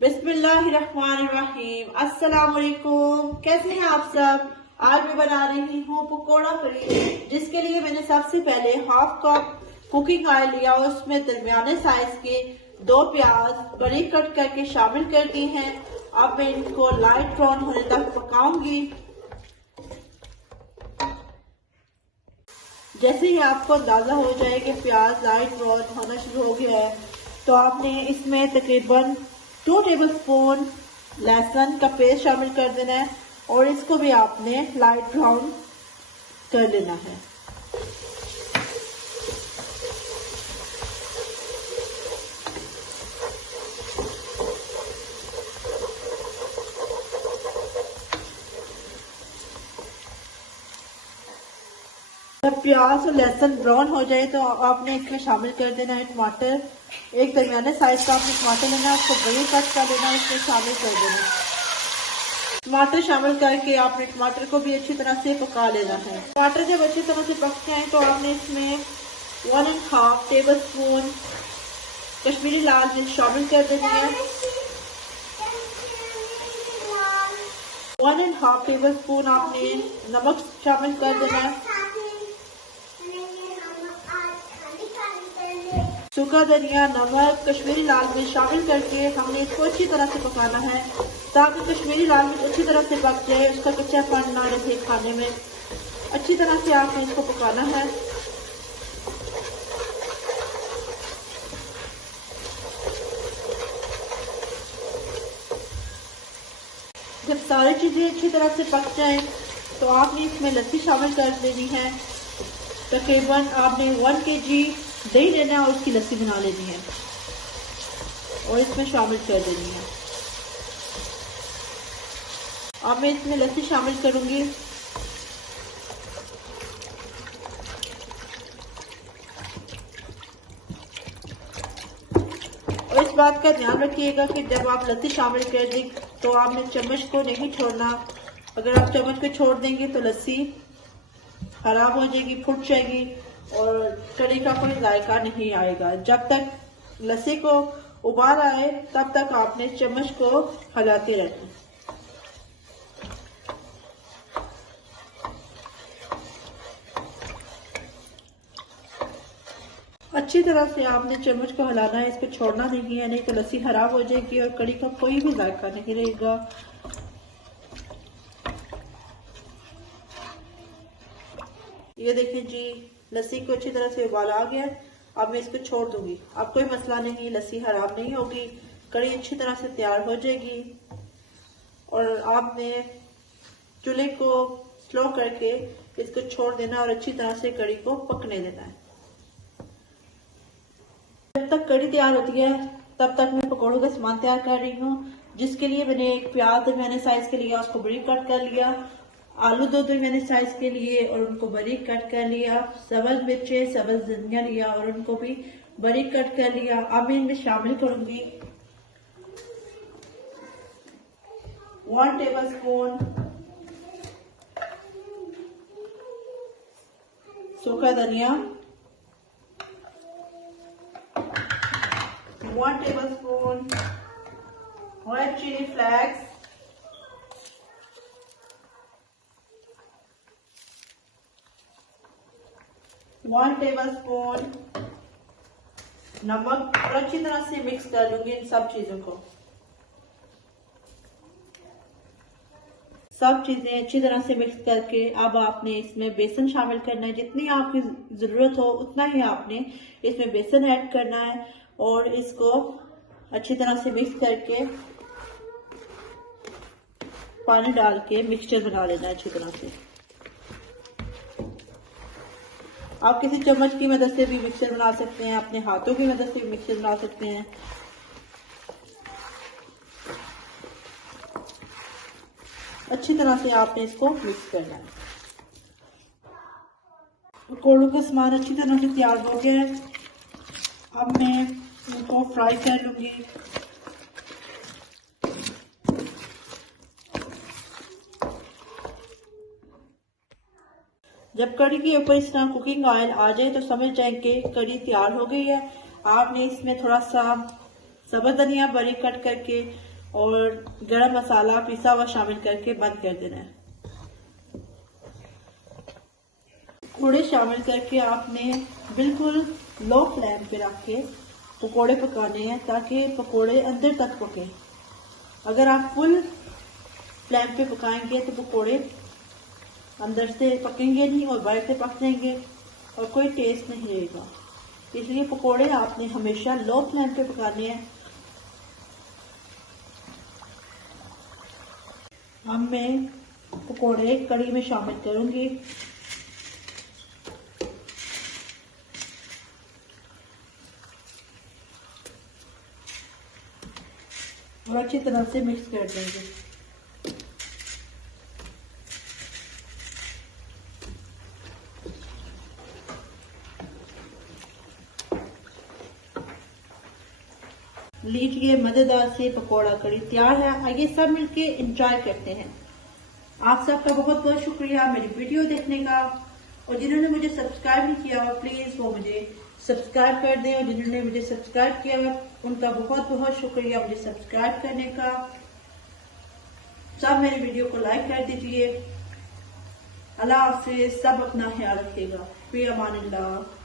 बिस्मिल्लाहिर्रहमानिर्रहीम। अस्सलाम वालेकुम। कैसे हैं आप सब? आज मैं बना रही हूँ पकोड़ा करी, जिसके लिए मैंने सबसे पहले हाफ कप कुकिंग ऑयल लिया और उसमें दरमियाने साइज के 2 प्याज बारीक कट करके शामिल कर दी हैं। अब मैं इनको लाइट ब्राउन होने तक पकाऊंगी। जैसे ही आपको अंदाजा हो जाए कि प्याज लाइट ब्राउन होना शुरू हो गया है, तो आपने इसमें तकरीबन 2 टेबल स्पून लहसुन का पेस्ट शामिल कर देना है और इसको भी आपने लाइट ब्राउन कर लेना है। जब प्याज और लहसुन ब्राउन हो जाए तो आपने इसमें शामिल कर देना है टमाटर। एक दरमियाने साइज का आपने टमाटर लेना है, उसको बारीक कट कर लेना है, उसमें शामिल कर देना है। टमाटर शामिल करके आपने टमाटर को भी अच्छी तरह से पका लेना है। टमाटर जब अच्छी तरह से पक जाए तो आपने इसमें 1.5 टेबल स्पून कश्मीरी लाल मिर्च शामिल कर देनी है। 1.5 टेबल स्पून आपने नमक शामिल कर देना है। सूखा धनिया, नमक, कश्मीरी लाल मिर्च शामिल करके हमने इसको अच्छी तरह से पकाना है, ताकि कश्मीरी लाल मिर्च अच्छी तरह से पक जाए, उसका कच्चापन ना रहे खाने में। अच्छी तरह से आपने इसको पकाना है। जब सारी चीजें अच्छी तरह से पक जाएं, तो आपने इसमें लस्सी शामिल कर देनी है। तकरीबन आपने 1 kg दही लेना है और उसकी लस्सी बना लेनी है और इसमें शामिल कर देनी है। अब मैं इसमें लस्सी शामिल करूंगी। और इस बात का ध्यान रखिएगा कि जब आप लस्सी शामिल कर दें तो आपने चम्मच को नहीं छोड़ना। अगर आप चम्मच को छोड़ देंगे तो लस्सी खराब हो जाएगी, फूट जाएगी और कढ़ी का कोई जायका नहीं आएगा। जब तक लस्सी को उबाल आए तब तक आपने चम्मच को हिलाते रहना। अच्छी तरह से आपने चम्मच को हिलाना है, इसको छोड़ना नहीं है, नहीं तो लस्सी खराब हो जाएगी और कढ़ी का कोई भी जायका नहीं रहेगा। ये देखिए जी, लस्सी को अच्छी तरह से उबाल आ गया। अब मैं इसको छोड़ दूंगी। अब कोई मसला नहीं, लस्सी खराब नहीं होगी, कढ़ी अच्छी तरह से तैयार हो जाएगी। और आपने चूल्हे को स्लो करके इसको छोड़ देना और अच्छी तरह से कढ़ी को पकने देना है। जब तक कढ़ी तैयार होती है तब तक मैं पकौड़ों का सामान तैयार कर रही हूँ, जिसके लिए मैंने एक प्याज मैंने साइज के लिया, उसको बारीक कट कर लिया। आलू 2 मैंने साइज के लिए और उनको बारीक कट कर लिया। सब्ज मिर्चें, सब्ज धनिया लिया और उनको भी बारीक कट कर लिया। अब मैं इनमें शामिल करूंगी 1 टेबल स्पून सूखा धनिया, 1 table spoon red chilli flakes, 1 table spoon नमक और अच्छी तरह से मिक्स कर लूंगी इन सब चीजों को। सब चीजें अच्छी तरह से मिक्स करके अब आपने इसमें बेसन शामिल करना है। जितनी आपकी जरूरत हो उतना ही आपने इसमें बेसन ऐड करना है और इसको अच्छी तरह से मिक्स करके पानी डाल के मिक्सचर बना लेना है अच्छी तरह से। आप किसी चम्मच की मदद से भी मिक्सचर बना सकते हैं, अपने हाथों की मदद से भी मिक्सचर बना सकते हैं। अच्छी तरह से आपने इसको मिक्स करना है। पकौड़ों का सामान अच्छी तरह से तैयार हो गया है। अब मैं इनको फ्राई कर लूंगी। जब कढ़ी के ऊपर इस तरह कुकिंग ऑयल आ जाए तो समझ जाए कि कढ़ी तैयार हो गई है। आपने इसमें थोड़ा सा सब्ज़ धनिया बारीक कट करके और गरम मसाला पिसा हुआ शामिल करके बंद कर देना है। पकौड़े शामिल करके आपने बिल्कुल लो फ्लेम पे रख के पकौड़े पकाने हैं ताकि पकौड़े अंदर तक पके। अगर आप फुल फ्लेम पे पकाएंगे तो पकौड़े अंदर से पकेंगे नहीं और बाहर से पक जाएंगे और कोई टेस्ट नहीं रहेगा। इसलिए पकौड़े आपने हमेशा लो फ्लेम पे पकाने हैं। अब मैं पकौड़े कढ़ी में शामिल करूंगी। और अच्छी तरह से मिक्स कर देंगे। लीजिए मजेदार से पकौड़ा कढ़ी तैयार है। आइए सब मिलके एंजॉय करते हैं। आप सबका बहुत बहुत शुक्रिया मेरी वीडियो देखने का, और जिन्होंने मुझे सब्सक्राइब नहीं किया हुआ प्लीज वो मुझे सब्सक्राइब कर दें, और जिन्होंने मुझे सब्सक्राइब किया हुआ उनका बहुत बहुत शुक्रिया मुझे सब्सक्राइब करने का। सब मेरी वीडियो को लाइक कर दीजिए। अल्लाह हाफिज। सब अपना ख्याल रखिएगा। फी अमानिल्लाह।